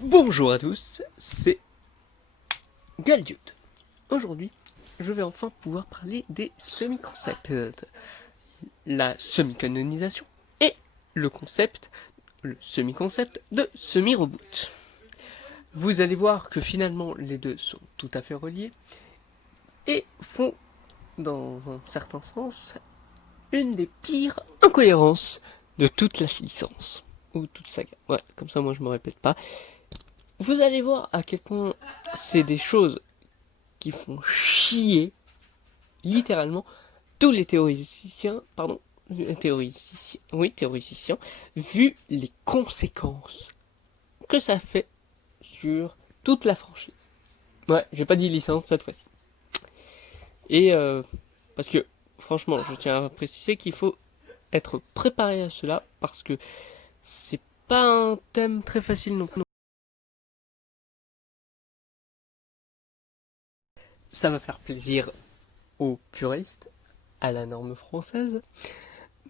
Bonjour à tous, c'est Galdiud. Aujourd'hui, je vais enfin pouvoir parler des semi-concepts, la semi-canonisation et le semi-concept de semi-reboot. Vous allez voir que finalement les deux sont tout à fait reliés et font, dans un certain sens, une des pires incohérences de toute la licence. Ou toute saga. Ouais, comme ça moi je me répète pas. Vous allez voir à quel point c'est des choses qui font chier littéralement tous les théoriciens, vu les conséquences que ça fait sur toute la franchise. Ouais, j'ai pas dit licence cette fois-ci. Et parce que franchement, je tiens à préciser qu'il faut être préparé à cela parce que c'est pas un thème très facile non plus. Ça va faire plaisir aux puristes, à la norme française,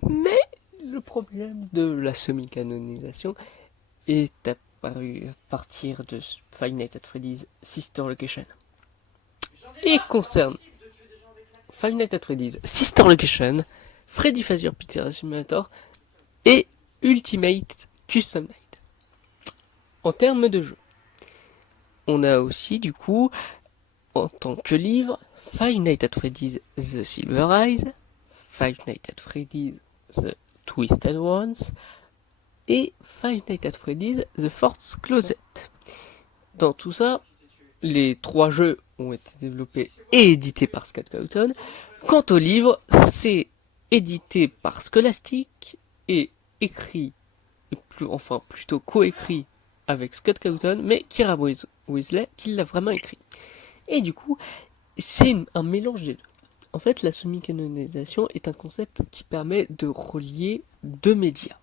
mais le problème de la semi-canonisation est apparu à partir de Five Nights at Freddy's Sister Location et concerne Five Nights at Freddy's Sister Location, Freddy Fazbear Pizzeria Simulator et Ultimate Custom Night. En termes de jeu, on a aussi du coup en tant que livre Five Nights at Freddy's The Silver Eyes, Five Nights at Freddy's The Twisted Ones et Five Nights at Freddy's The Fourth Closet. Dans tout ça, les trois jeux ont été développés et édités par Scott Cawthon. Quant au livre, c'est édité par Scholastic et écrit, plutôt coécrit avec Scott Cawthon, mais Kira Weasley qui l'a vraiment écrit. Et du coup, c'est un mélange des deux. En fait, la semi-canonisation est un concept qui permet de relier deux médias.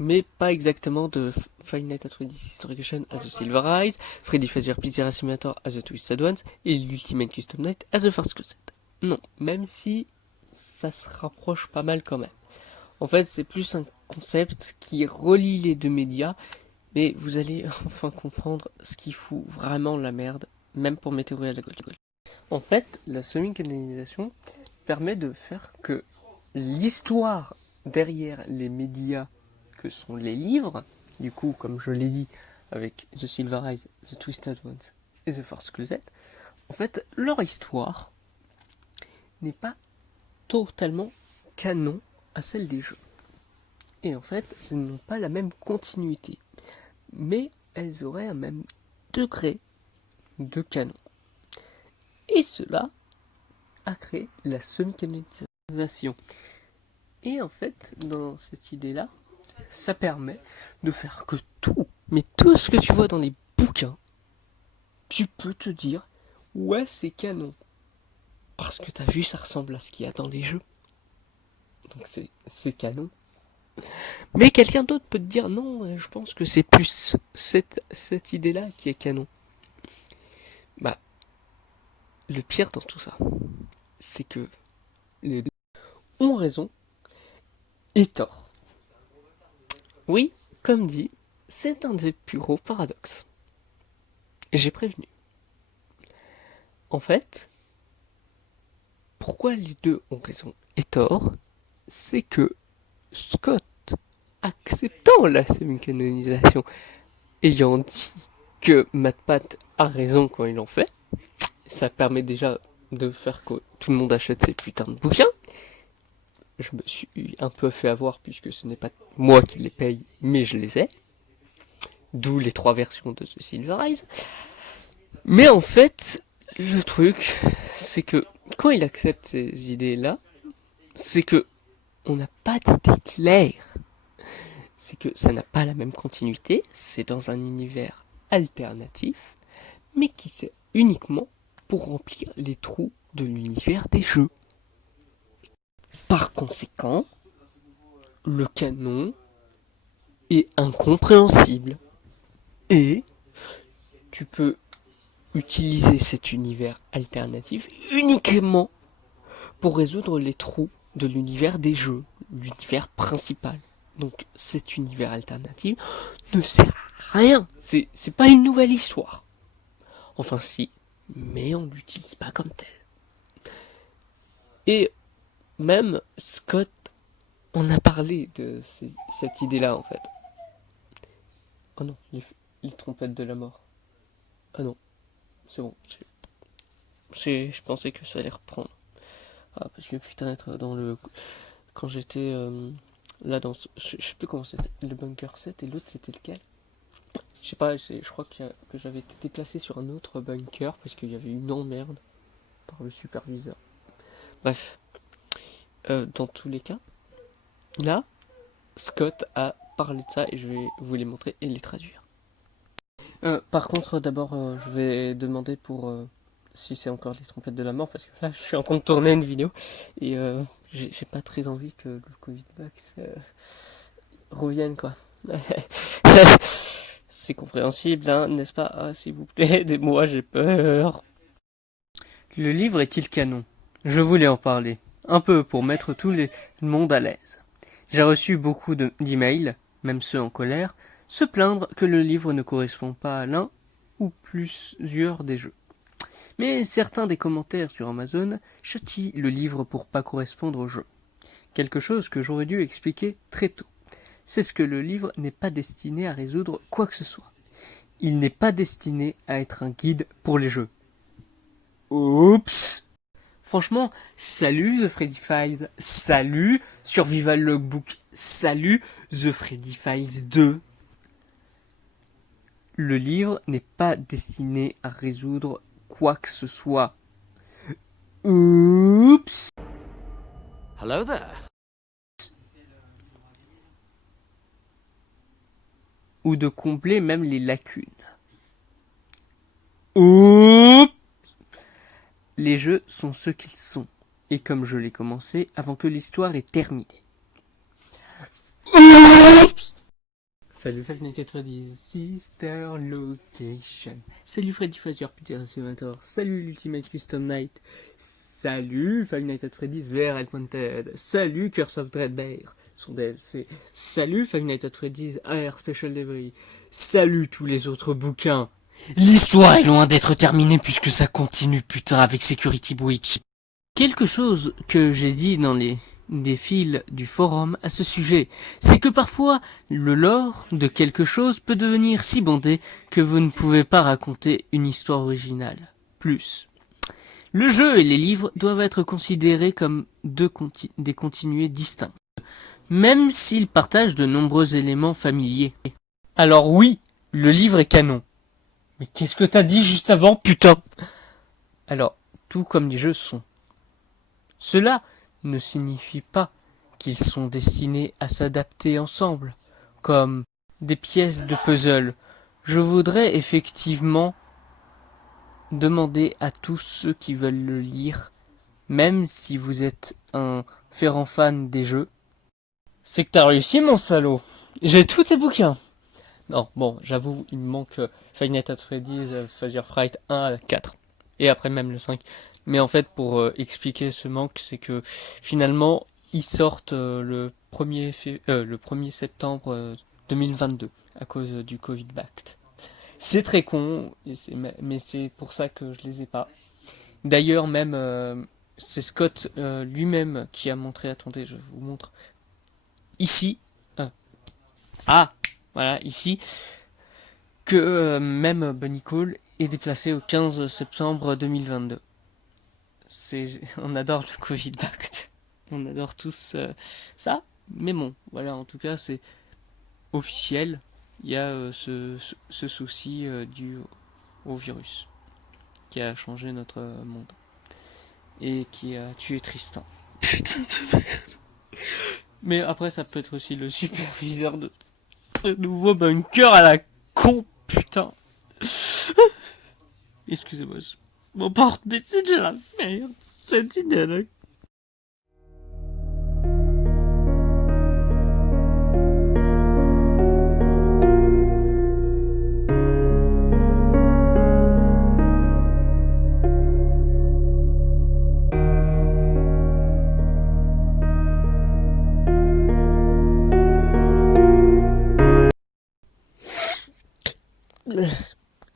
Mais pas exactement de Five Nights at Freddy's Sister Location as The Silver Eyes, Freddy Fazbear Pizzeria Simulator as The Twisted Ones et l'Ultimate Custom Night as The First Closet. Non, même si ça se rapproche pas mal quand même. En fait, c'est plus un concept qui relie les deux médias, mais vous allez enfin comprendre ce qui fout vraiment la merde, même pour mes théories à la Gold. En fait, la semi-canonisation permet de faire que l'histoire derrière les médias que sont les livres, du coup, comme je l'ai dit, avec The Silver Eyes, The Twisted Ones et The Fourth Closet, en fait, leur histoire n'est pas totalement canon à celle des jeux. Et en fait, elles n'ont pas la même continuité, mais elles auraient un même degré de canon. Et cela a créé la semi-canonisation. Et en fait, dans cette idée-là, ça permet de faire que tout ce que tu vois dans les bouquins, tu peux te dire, ouais, c'est canon. Parce que t'as vu, ça ressemble à ce qu'il y a dans les jeux. Donc c'est canon. Mais quelqu'un d'autre peut te dire, non, je pense que c'est plus cette idée-là qui est canon. Bah, le pire dans tout ça, c'est que les deux ont raison et tort. Oui, comme dit, c'est un des plus gros paradoxes. J'ai prévenu. En fait, pourquoi les deux ont raison et tort, c'est que Scott, acceptant la semi-canonisation, ayant dit que MatPat a raison quand il en fait, ça permet déjà de faire que tout le monde achète ces putains de bouquins. Je me suis un peu fait avoir puisque ce n'est pas moi qui les paye, mais je les ai. D'où les 3 versions de The Silver Eyes. Mais en fait, le truc, c'est que quand il accepte ces idées-là, c'est que on n'a pas d'idée claire. C'est que ça n'a pas la même continuité, c'est dans un univers alternatif, mais qui sert uniquement pour remplir les trous de l'univers des jeux. Par conséquent, le canon est incompréhensible. Et tu peux utiliser cet univers alternatif uniquement pour résoudre les trous de l'univers des jeux, l'univers principal. Donc cet univers alternatif ne sert rien. C'est pas une nouvelle histoire. Enfin si, mais on l'utilise pas comme tel. Et même Scott, on a parlé de cette idée-là en fait. Oh non, les trompettes de la mort. Ah non, c'est bon. Je pensais que ça allait reprendre. Ah, parce que putain, être dans le... Quand j'étais là dans... Je sais plus comment c'était. Le bunker 7 et l'autre c'était lequel? Je sais pas, je crois que j'avais été déplacé sur un autre bunker parce qu'il y avait une emmerde par le superviseur. Bref, dans tous les cas, là, Scott a parlé de ça et je vais vous les montrer et les traduire. Par contre, d'abord, je vais demander pour si c'est encore les trompettes de la mort parce que là, je suis en train de tourner une vidéo et j'ai pas très envie que le Covid-Back revienne, quoi. C'est compréhensible, hein, n'est-ce pas? Ah, s'il vous plaît, aidez-moi, j'ai peur. Le livre est-il canon? Je voulais en parler, un peu pour mettre le monde à l'aise. J'ai reçu beaucoup d'emails, même ceux en colère, se plaindre que le livre ne correspond pas à l'un ou plusieurs des jeux. Mais certains des commentaires sur Amazon châtient le livre pour pas correspondre au jeu. Quelque chose que j'aurais dû expliquer très tôt. C'est ce que le livre n'est pas destiné à résoudre quoi que ce soit. Il n'est pas destiné à être un guide pour les jeux. Oups! Franchement, salut The Freddy Files, salut Survival Logbook, salut The Freddy Files 2. Le livre n'est pas destiné à résoudre quoi que ce soit. Oups! Hello there. Ou de combler même les lacunes. Oups! Les jeux sont ce qu'ils sont, et comme je l'ai commencé avant que l'histoire ait terminé. Oups! Salut Five Nights at Freddy's Sister Location. Salut Freddy Fazbear Peter Simulator. Salut l'Ultimate Custom Night. Salut Five Nights at Freddy's VR Wanted. Salut Curse of Dreadbear, son DLC. Salut Five Nights at Freddy's AR Special Debris. Salut tous les autres bouquins. L'histoire est loin d'être terminée puisque ça continue putain avec Security Breach. Quelque chose que j'ai dit dans des fils du forum à ce sujet, c'est que parfois le lore de quelque chose peut devenir si bondé que vous ne pouvez pas raconter une histoire originale. Plus. Le jeu et les livres doivent être considérés comme des continués distincts, même s'ils partagent de nombreux éléments familiers. Alors oui, le livre est canon. Mais qu'est-ce que t'as dit juste avant, putain? Alors, tout comme les jeux sont. Cela ne signifie pas qu'ils sont destinés à s'adapter ensemble, comme des pièces de puzzle. Je voudrais effectivement demander à tous ceux qui veulent le lire, même si vous êtes un fervent fan des jeux, c'est que t'as réussi mon salaud. J'ai tous tes bouquins. Non, bon, j'avoue, il me manque Five Nights at Freddy's, Fazbear Fright 1 à 4. Et après même le 5. Mais en fait, pour expliquer ce manque, c'est que finalement, ils sortent le 1er septembre 2022 à cause du Covid-Back. C'est très con, mais c'est pour ça que je les ai pas. D'ailleurs, même, c'est Scott lui-même qui a montré, attendez, je vous montre, ici, voilà, ici, que même Bunny Call est déplacé au 15 septembre 2022. On adore le Covid-Back. On adore tous ça. Mais bon, voilà, en tout cas, c'est officiel. Il y a ce souci dû au virus qui a changé notre monde. Et qui a tué Tristan. Putain de merde. Mais après, ça peut être aussi le superviseur de ce nouveau bunker à la con, putain. Excusez-moi, je m'emporte, mais c'est de la merde, cette idée-là.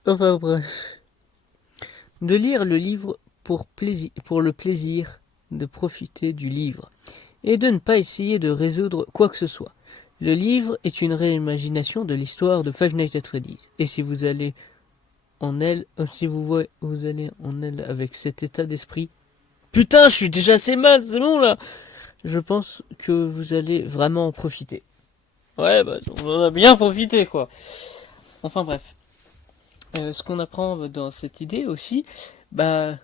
Enfin bref. De lire le livre pour le plaisir de profiter du livre, et de ne pas essayer de résoudre quoi que ce soit. Le livre est une réimagination de l'histoire de Five Nights at Freddy's, et si vous allez en elle, si vous allez en elle avec cet état d'esprit, putain, je suis déjà assez mal, c'est bon là. Je pense que vous allez vraiment en profiter. Ouais, bah, on en a bien profité, quoi. Enfin bref. Ce qu'on apprend dans cette idée aussi, bah,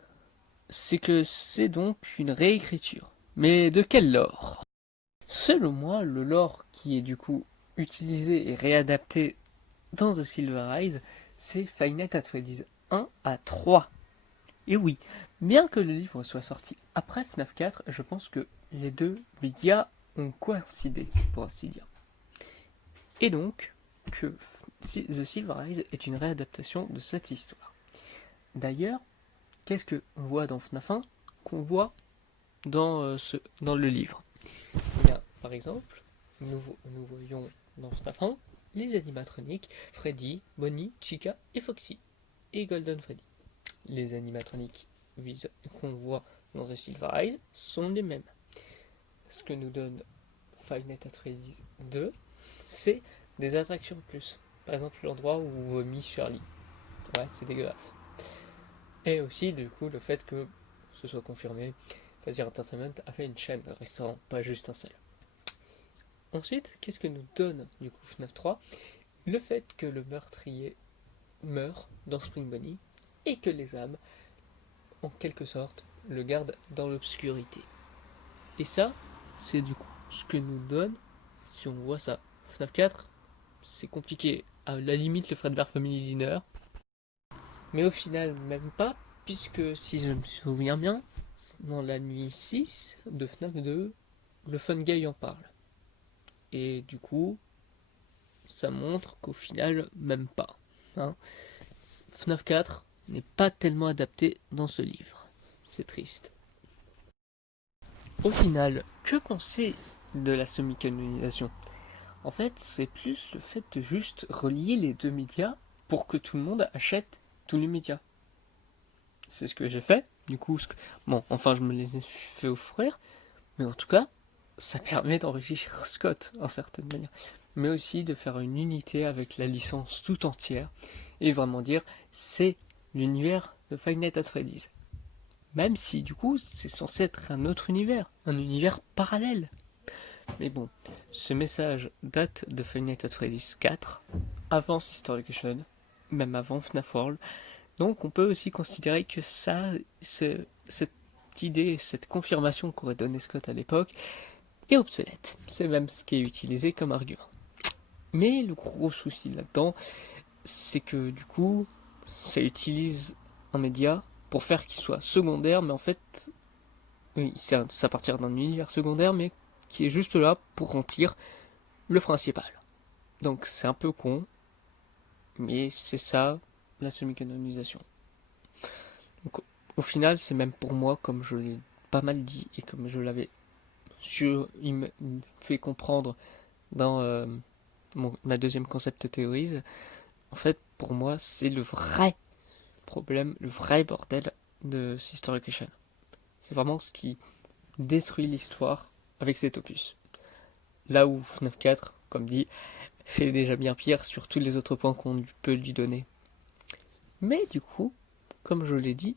c'est que c'est donc une réécriture. Mais de quel lore? Selon moi, le lore qui est du coup utilisé et réadapté dans The Silver Eyes, c'est Five Nights at Freddy's 1 à 3. Et oui, bien que le livre soit sorti après FNAF 4, je pense que les deux médias ont coïncidé, pour ainsi dire. Et donc, que The Silver Eyes est une réadaptation de cette histoire. D'ailleurs, qu'est-ce qu'on voit dans FNAF 1 qu'on voit dans le livre? Bien, par exemple, nous voyons dans FNAF 1 les animatroniques Freddy, Bonnie, Chica et Foxy, et Golden Freddy. Les animatroniques qu'on voit dans The Silver Eyes sont les mêmes. Ce que nous donne Five Nights at Freddy's 2, c'est des attractions de plus. Par exemple, l'endroit où vomit Shirley. Ouais, c'est dégueulasse. Et aussi, du coup, le fait que ce soit confirmé, Fazir Entertainment a fait une chaîne de restaurants, pas juste un seul. Ensuite, qu'est-ce que nous donne, du coup, FNAF 3? Le fait que le meurtrier meurt dans Spring Bonnie et que les âmes, en quelque sorte, le gardent dans l'obscurité. Et ça, c'est du coup ce que nous donne, si on voit ça, FNAF 4, c'est compliqué. À la limite, le Fredbear Family Dinner. Mais au final, même pas, puisque si je me souviens bien, dans la nuit 6 de FNAF 2, le Fun Guy en parle. Et du coup, ça montre qu'au final, même pas. Hein. FNAF 4 n'est pas tellement adapté dans ce livre. C'est triste. Au final, que penser de la semi-canonisation? En fait, c'est plus le fait de juste relier les deux médias pour que tout le monde achète tous les médias. C'est ce que j'ai fait. Du coup, bon, enfin, je me les ai fait offrir, mais en tout cas, ça permet d'enrichir Scott en certaine manière, mais aussi de faire une unité avec la licence tout entière et vraiment dire c'est l'univers de Five Nights at Freddy's. Même si du coup c'est censé être un univers parallèle. Mais bon, ce message date de Five Nights at Freddy's 4, avant Sister Location, même avant FNAF World. Donc on peut aussi considérer que ça, cette idée, cette confirmation qu'aurait donné Scott à l'époque, est obsolète. C'est même ce qui est utilisé comme argument. Mais le gros souci là-dedans, c'est que du coup, ça utilise un média pour faire qu'il soit secondaire, mais en fait, oui, ça partir d'un univers secondaire, mais qui est juste là pour remplir le principal. Donc c'est un peu con, mais c'est ça la semi-canonisation. Donc au final, c'est même pour moi, comme je l'ai pas mal dit et comme je l'avais il me fait comprendre dans ma deuxième concept théorise, en fait, pour moi, c'est le vrai problème, le vrai bordel de Sister Location. C'est vraiment ce qui détruit l'histoire avec cet opus. Là où FNAF 4, comme dit, fait déjà bien pire sur tous les autres points qu'on peut lui donner. Mais du coup, comme je l'ai dit,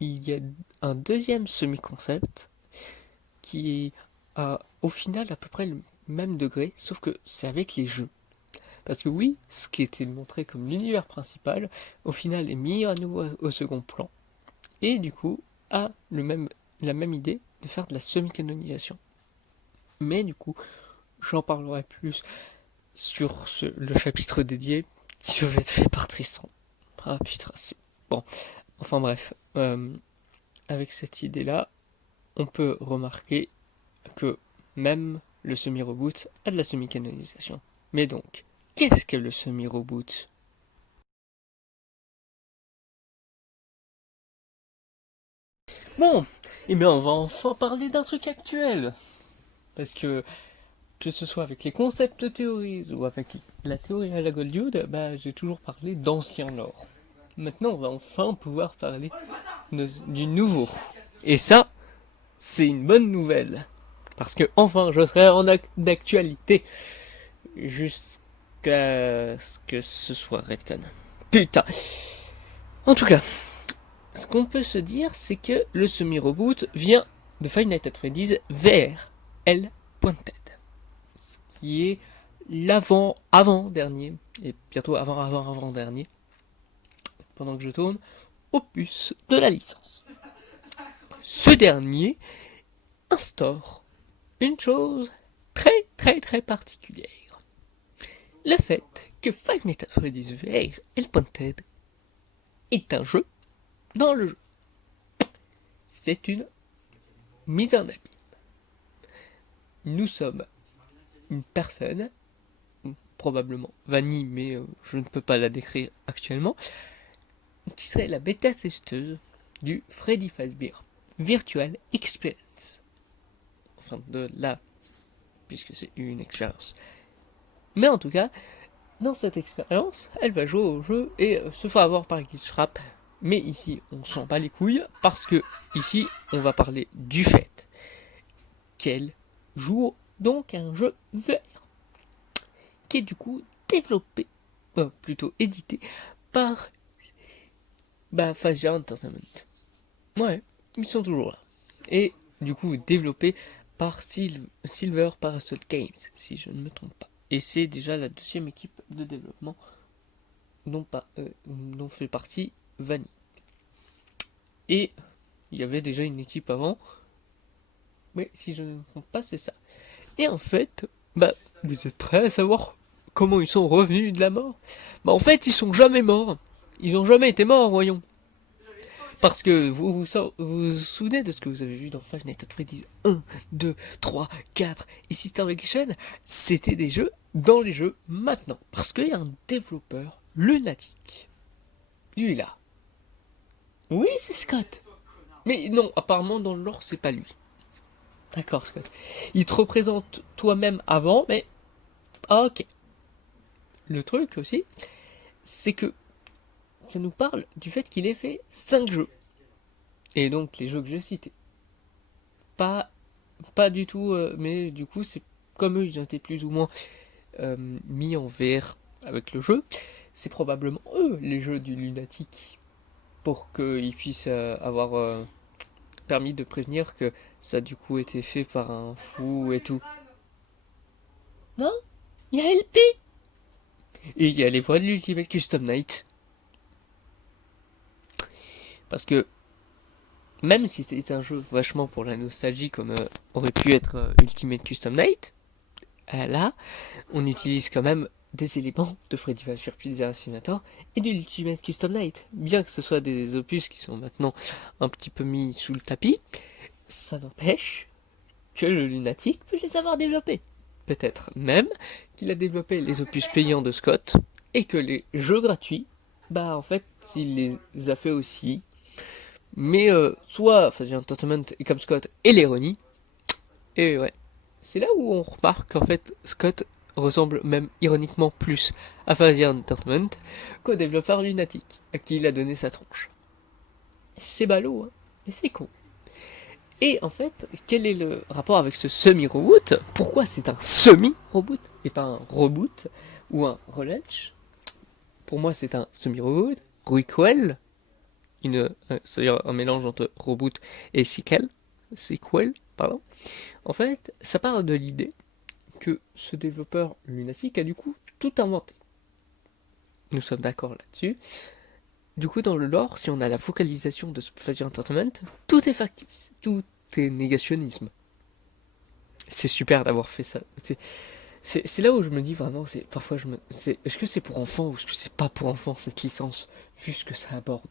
il y a un deuxième semi-concept qui a au final à peu près le même degré, sauf que c'est avec les jeux. Parce que oui, ce qui était montré comme l'univers principal, au final est mis à nouveau au second plan, et du coup a la même idée de faire de la semi-canonisation. Mais du coup, j'en parlerai plus sur le chapitre dédié qui va être fait par Tristan. Ah putain, c'est bon. Enfin bref, avec cette idée-là, on peut remarquer que même le semi-reboot a de la semi-canonisation. Mais donc, qu'est-ce que le semi-reboot? Bon, et bien on va enfin parler d'un truc actuel. Parce que que ce soit avec les concept theories ou avec la théorie à la Goldioud, j'ai toujours parlé d'ancien lore. Maintenant, on va enfin pouvoir parler du nouveau. Et ça, c'est une bonne nouvelle. Parce que enfin, je serai en d'actualité jusqu'à ce que ce soit Redcon. Putain. En tout cas, ce qu'on peut se dire, c'est que le semi-reboot vient de Five Nights at Freddy's vers L.Ted. Ce qui est avant-dernier, et bientôt avant-dernier, pendant que je tourne, opus de la licence. Ce dernier instaure une chose très particulière. Le fait que Five Nights at Freddy's VR L.Ted est un jeu dans le jeu. C'est une mise en abîme. Nous sommes une personne, probablement Vanille, mais je ne peux pas la décrire actuellement, qui serait la bêta-testeuse du Freddy Fazbear Virtual Experience. Enfin, puisque c'est une expérience. Mais en tout cas, dans cette expérience, elle va jouer au jeu et se faire avoir par Glitchtrap. Mais ici, on s'en bat les couilles, parce que ici, on va parler du fait qu'elle joue donc un jeu VR, qui est du coup développé, plutôt édité, par Phasya Entertainment. Ouais, ils sont toujours là. Et du coup, développé par Silver Parasol Games, si je ne me trompe pas. Et c'est déjà la deuxième équipe de développement dont fait partie Vanille. Et il y avait déjà une équipe avant, mais si je ne me trompe pas, c'est ça. Et en fait, vous êtes prêts à savoir comment ils sont revenus de la mort? En fait, ils sont jamais morts. Ils n'ont jamais été morts, voyons. Parce que vous souvenez de ce que vous avez vu dans Five Nights at Freddy's 1, 2, 3, 4 et Sister Vacation? C'était des jeux dans les jeux maintenant. Parce qu'il y a un développeur lunatique. Lui là. Oui, c'est Scott. Mais non, apparemment dans le lore, c'est pas lui. D'accord, Scott. Il te représente toi-même avant, mais... Ah, ok. Le truc aussi, c'est que ça nous parle du fait qu'il ait fait 5 jeux. Et donc les jeux que j'ai cités. Pas du tout, mais du coup, c'est comme eux, ils ont été plus ou moins mis en VR avec le jeu. C'est probablement eux, les jeux du lunatique, pour qu'ils puissent avoir permis de prévenir que ça a du coup été fait par un fou et tout. Non, il y a LP. Et il y a les voix de l'Ultimate Custom Night. Parce que même si c'était un jeu vachement pour la nostalgie comme aurait pu être Ultimate Custom Night, là, on utilise quand même des éléments de Freddy Fazbear Pizzeria Simulator et du Ultimate Custom Night. Bien que ce soit des opus qui sont maintenant un petit peu mis sous le tapis, ça n'empêche que le lunatique peut les avoir développés. Peut-être même qu'il a développé les opus payants de Scott et que les jeux gratuits, en fait, il les a fait aussi. Mais soit Phasya Entertainment et comme Scott et l'ironie. Et ouais, c'est là où on remarque qu'en fait Scott ressemble même ironiquement plus à Phasya Entertainment qu'au développeur lunatique à qui il a donné sa tronche. C'est ballot, hein, et c'est con. Et en fait, quel est le rapport avec ce semi-reboot? Pourquoi c'est un semi-reboot et pas un reboot ou un relaunch? Pour moi, c'est un semi-reboot, requel, c'est-à-dire un mélange entre reboot et sequel, pardon. En fait, ça part de l'idée que ce développeur lunatique a du coup tout inventé. Nous sommes d'accord là-dessus. Du coup, dans le lore, si on a la focalisation de Phasya Entertainment, tout est factice, tout est négationnisme. C'est super d'avoir fait ça. C'est là où je me dis vraiment, est-ce que c'est pour enfants ou est-ce que c'est pas pour enfants cette licence, vu ce que ça aborde?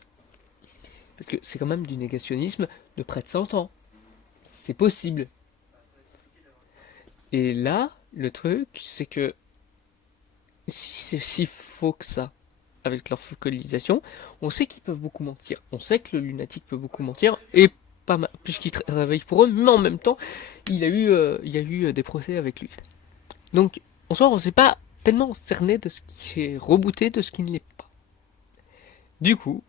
Parce que c'est quand même du négationnisme de près de 100 ans. C'est possible. Et là, le truc, c'est que si c'est si faux que ça, avec leur focalisation, on sait qu'ils peuvent beaucoup mentir. On sait que le lunatique peut beaucoup mentir, et pas mal, puisqu'il travaille pour eux, mais en même temps, il y a eu des procès avec lui. Donc, en soi, on ne s'est pas tellement cerné de ce qui est rebooté, de ce qui ne l'est pas. Du coup,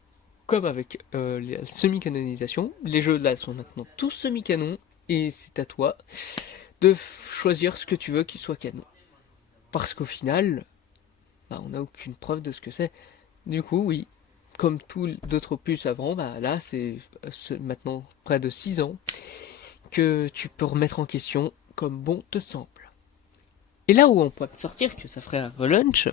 comme avec la semi-canonisation, les jeux là sont maintenant tous semi-canons, et c'est à toi de choisir ce que tu veux qu'il soit canon. Parce qu'au final, bah, on n'a aucune preuve de ce que c'est. Du coup, oui, comme tous d'autres opus avant, bah, là c'est maintenant près de 6 ans que tu peux remettre en question comme bon te semble. Et là où on peut sortir que ça ferait un relaunch,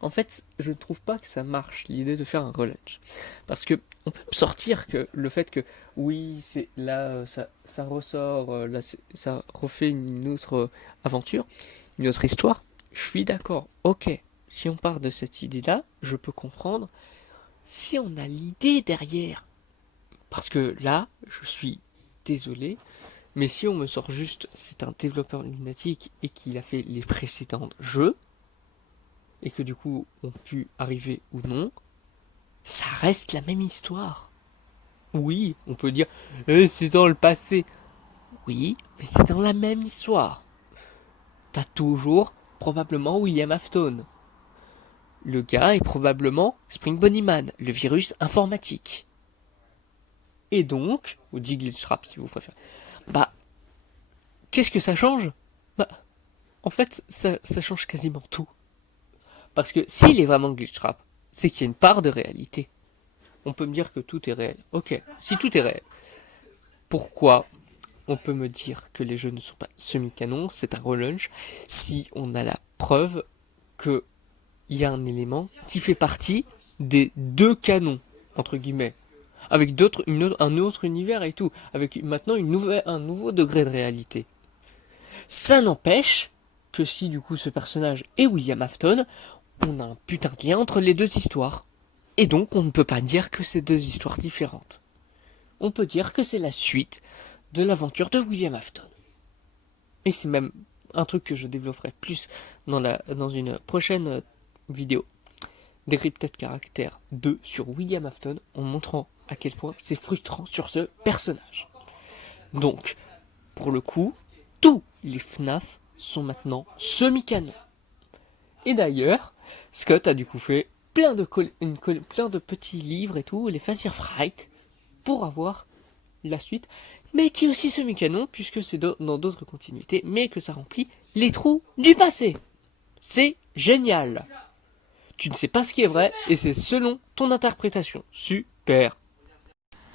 en fait, je ne trouve pas que ça marche, l'idée de faire un relaunch. Parce que on peut sortir que le fait que, oui, c'est là, ça ressort, là, ça refait une autre aventure, une autre histoire. Je suis d'accord, ok. Si on part de cette idée-là, je peux comprendre si on a l'idée derrière. Parce que là, je suis désolé, mais si on me sort juste, c'est un développeur lunatique et qu'il a fait les précédents jeux, et que du coup on pu arriver ou non, ça reste la même histoire. Oui, on peut dire c'est dans le passé. Oui, mais c'est dans la même histoire. T'as toujours probablement William Afton. Le gars est probablement Spring Bonnyman, le virus informatique. Et donc, ou dit Glitchtrap si vous préférez. Bah, qu'est-ce que ça change? Bah, en fait, ça change quasiment tout. Parce que s'il est vraiment Glitchtrap, c'est qu'il y a une part de réalité. On peut me dire que tout est réel. Ok, si tout est réel, pourquoi on peut me dire que les jeux ne sont pas semi-canons, c'est un relaunch, si on a la preuve qu'il y a un élément qui fait partie des deux canons, entre guillemets, avec un autre univers et tout, avec maintenant un nouveau degré de réalité. Ça n'empêche que si du coup ce personnage est William Afton, on a un putain de lien entre les deux histoires. Et donc on ne peut pas dire que c'est deux histoires différentes. On peut dire que c'est la suite de l'aventure de William Afton. Et c'est même un truc que je développerai plus dans une prochaine vidéo. Décrypté de caractère 2 sur William Afton en montrant à quel point c'est frustrant sur ce personnage. Donc, pour le coup, tous les FNAF sont maintenant semi-canons. Et d'ailleurs, Scott a du coup fait plein de petits livres et tout, les Fast Fright, pour avoir la suite, mais qui est aussi semi-canon, puisque c'est dans d'autres continuités, mais que ça remplit les trous du passé. C'est génial. Tu ne sais pas ce qui est vrai, et c'est selon ton interprétation. Super.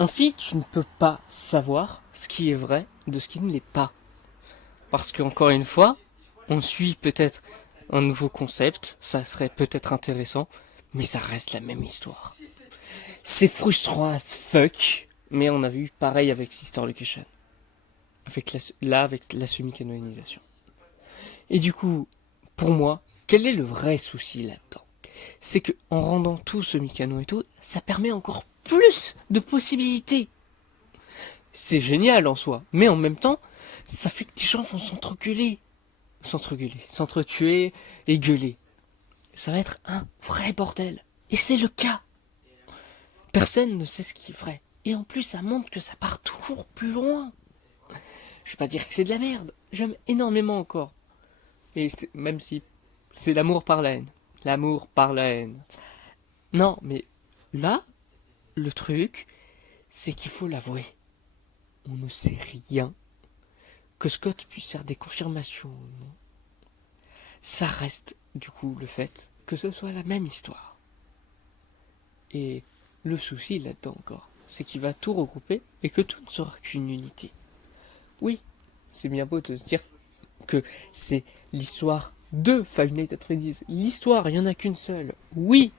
Ainsi, tu ne peux pas savoir ce qui est vrai de ce qui ne l'est pas. Parce qu'encore une fois, on suit peut-être un nouveau concept, ça serait peut-être intéressant, mais ça reste la même histoire. C'est frustrant as fuck, mais on a vu pareil avec Sister Location. Avec la semi-canonisation. Et du coup, pour moi, quel est le vrai souci là-dedans? C'est que en rendant tout semi-canon et tout, ça permet encore plus de possibilités. C'est génial en soi, mais en même temps, ça fait que des gens vont s'entretuer et gueuler. Ça va être un vrai bordel. Et c'est le cas. Personne ne sait ce qui est vrai. Et en plus, ça montre que ça part toujours plus loin. Je vais pas dire que c'est de la merde. J'aime énormément encore. Et même si c'est l'amour par la haine. L'amour par la haine. Non, mais là, le truc, c'est qu'il faut l'avouer. On ne sait rien. Que Scott puisse faire des confirmations ou non. Ça reste, du coup, le fait que ce soit la même histoire. Et le souci là-dedans encore, c'est qu'il va tout regrouper et que tout ne sera qu'une unité. Oui, c'est bien beau de se dire que c'est l'histoire de Five Nights at Freddy's. L'histoire, il n'y en a qu'une seule. Oui,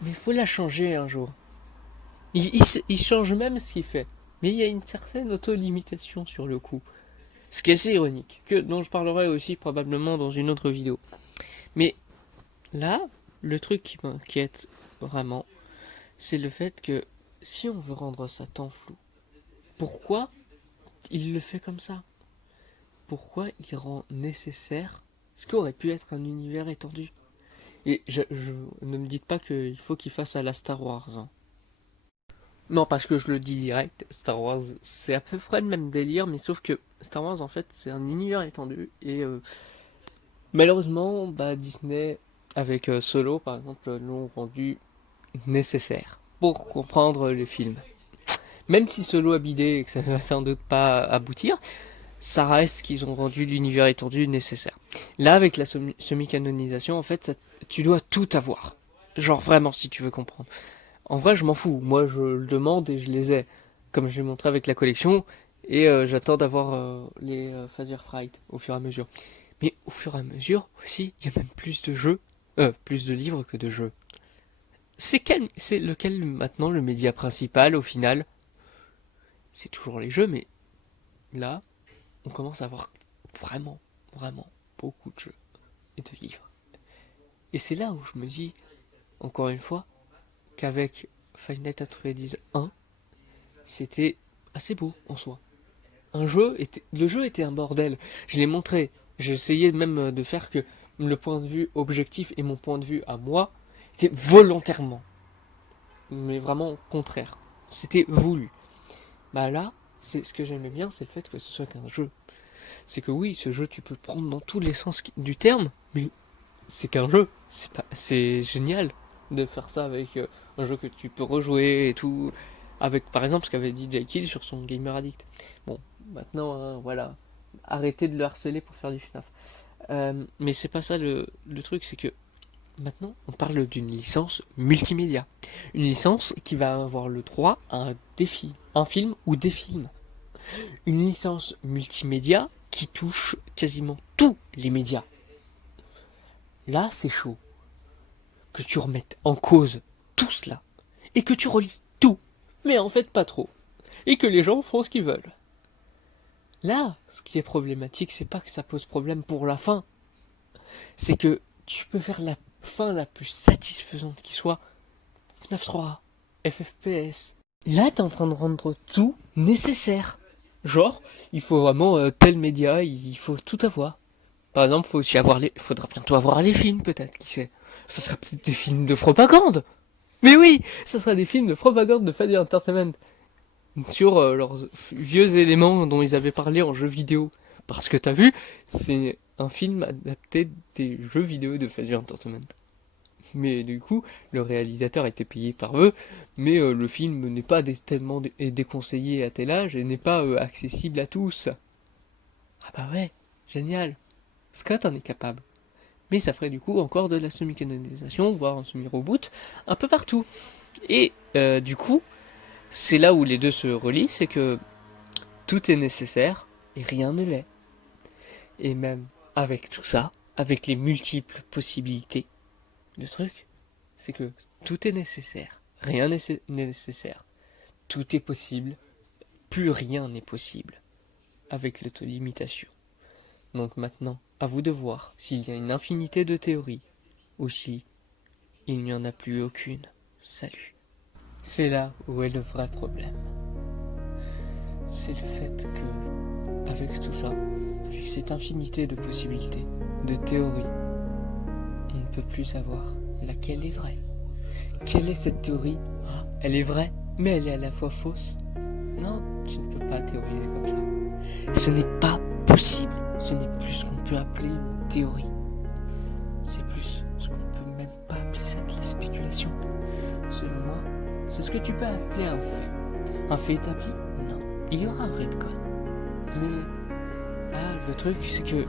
mais il faut la changer un jour. Il change même ce qu'il fait. Mais il y a une certaine auto-limitation sur le coup. Ce qui est assez ironique, dont je parlerai aussi probablement dans une autre vidéo. Mais là, le truc qui m'inquiète vraiment, c'est le fait que si on veut rendre ça tant flou, pourquoi il le fait comme ça? Pourquoi il rend nécessaire ce qu'aurait pu être un univers étendu? Et ne me dites pas qu'il faut qu'il fasse à la Star Wars. Hein. Non, parce que je le dis direct, Star Wars, c'est à peu près le même délire, mais sauf que Star Wars, en fait, c'est un univers étendu, et Malheureusement, Disney, avec Solo par exemple, l'ont rendu nécessaire pour comprendre les films. Même si Solo a bidé et que ça ne va sans doute pas aboutir, ça reste qu'ils ont rendu l'univers étendu nécessaire. Là, avec la semi-canonisation, en fait, tu dois tout avoir. Genre vraiment, si tu veux comprendre. En vrai, je m'en fous. Moi, je le demande et je les ai. Comme je l'ai montré avec la collection. Et j'attends d'avoir les Phaser Fright au fur et à mesure. Mais au fur et à mesure aussi, il y a même plus de jeux, plus de livres que de jeux. C'est lequel maintenant le média principal au final? C'est toujours les jeux, mais là, on commence à avoir vraiment, vraiment beaucoup de jeux et de livres. Et c'est là où je me dis, encore une fois, qu'avec Five Nights at Freddy's 1, c'était assez beau en soi. Le jeu était un bordel. Je l'ai montré. J'ai essayé même de faire que le point de vue objectif et mon point de vue à moi était volontairement, mais vraiment contraire. C'était voulu. Là, c'est ce que j'aimais bien, c'est le fait que ce soit qu'un jeu. C'est que oui, ce jeu, tu peux le prendre dans tous les sens du terme, mais c'est qu'un jeu. C'est génial de faire ça avec un jeu que tu peux rejouer et tout. Avec, par exemple, ce qu'avait dit J-Kill sur son Gamer Addict. Bon, maintenant, hein, voilà. Arrêtez de le harceler pour faire du FNAF. Mais c'est pas ça le truc, c'est que maintenant, on parle d'une licence multimédia. Une licence qui va avoir le droit à un film ou des films. Une licence multimédia qui touche quasiment tous les médias. Là, c'est chaud. Que tu remettes en cause tout cela. Et que tu relis tout. Mais en fait, pas trop. Et que les gens font ce qu'ils veulent. Là, ce qui est problématique, c'est pas que ça pose problème pour la fin. C'est que tu peux faire la fin la plus satisfaisante qui soit. FNAF 3, FFPS. Là, t'es en train de rendre tout nécessaire. Genre, il faut vraiment tel média, il faut tout avoir. Par exemple, faudra bientôt avoir les films, peut-être, qui sait. Ça sera peut-être des films de propagande. Mais oui, ça sera des films de propagande de Fadia Entertainment. Sur leurs vieux éléments dont ils avaient parlé en jeu vidéo. Parce que t'as vu, c'est un film adapté des jeux vidéo de Fadia Entertainment. Mais du coup, le réalisateur était payé par eux, mais le film n'est pas tellement déconseillé à tel âge et n'est pas accessible à tous. Ah bah ouais, génial. Scott en est capable. Mais ça ferait du coup encore de la semi-canonisation, voire un semi-reboot, un peu partout. Et du coup, c'est là où les deux se relient, c'est que tout est nécessaire et rien ne l'est. Et même avec tout ça, avec les multiples possibilités, le truc, c'est que tout est nécessaire. Rien n'est nécessaire. Tout est possible. Plus rien n'est possible. Avec l'autolimitation. Donc maintenant, à vous de voir s'il y a une infinité de théories. Ou si il n'y en a plus aucune. Salut. C'est là où est le vrai problème. C'est le fait que, avec tout ça, avec cette infinité de possibilités, de théories, on ne peut plus savoir laquelle est vraie. Quelle est cette théorie? Elle est vraie, mais elle est à la fois fausse. Non, tu ne peux pas théoriser comme ça. Ce n'est pas possible. Ce n'est plus ce qu'on peut appeler une théorie. C'est plus ce qu'on peut même pas appeler ça de la spéculation. Selon moi, c'est ce que tu peux appeler un fait. Un fait établi? Non. Il y aura un redcon. Mais là, le truc, c'est que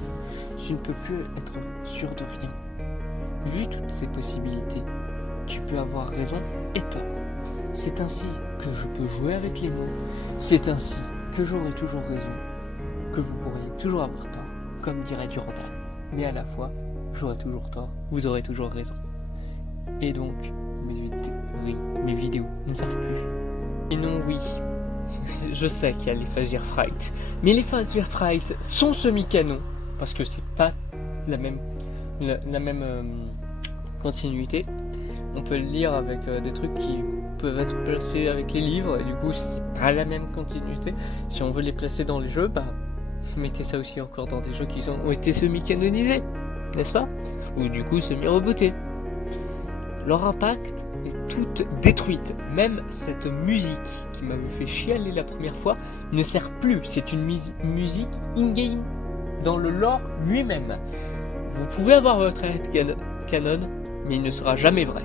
tu ne peux plus être sûr de rien. Vu toutes ces possibilités, tu peux avoir raison et tort. C'est ainsi que je peux jouer avec les mots. C'est ainsi que j'aurai toujours raison. Que vous pourriez toujours avoir tort, comme dirait Durandal. Mais à la fois, j'aurai toujours tort, vous aurez toujours raison. Et donc, mes vidéos ne servent plus. Et non, oui, je sais qu'il y a les Fazer Fright. Mais les Fazer Fright sont semi-canon, parce que c'est pas la même continuité. On peut le lire avec des trucs qui peuvent être placés avec les livres, et du coup, c'est pas la même continuité. Si on veut les placer dans les jeux, mettez ça aussi encore dans des jeux qui ont été semi-canonisés, n'est-ce pas? Ou du coup semi-rebootés. Leur impact est toute détruite. Même cette musique qui m'avait fait chialer la première fois ne sert plus. C'est une musique in-game, dans le lore lui-même. Vous pouvez avoir votre headcanon, mais il ne sera jamais vrai.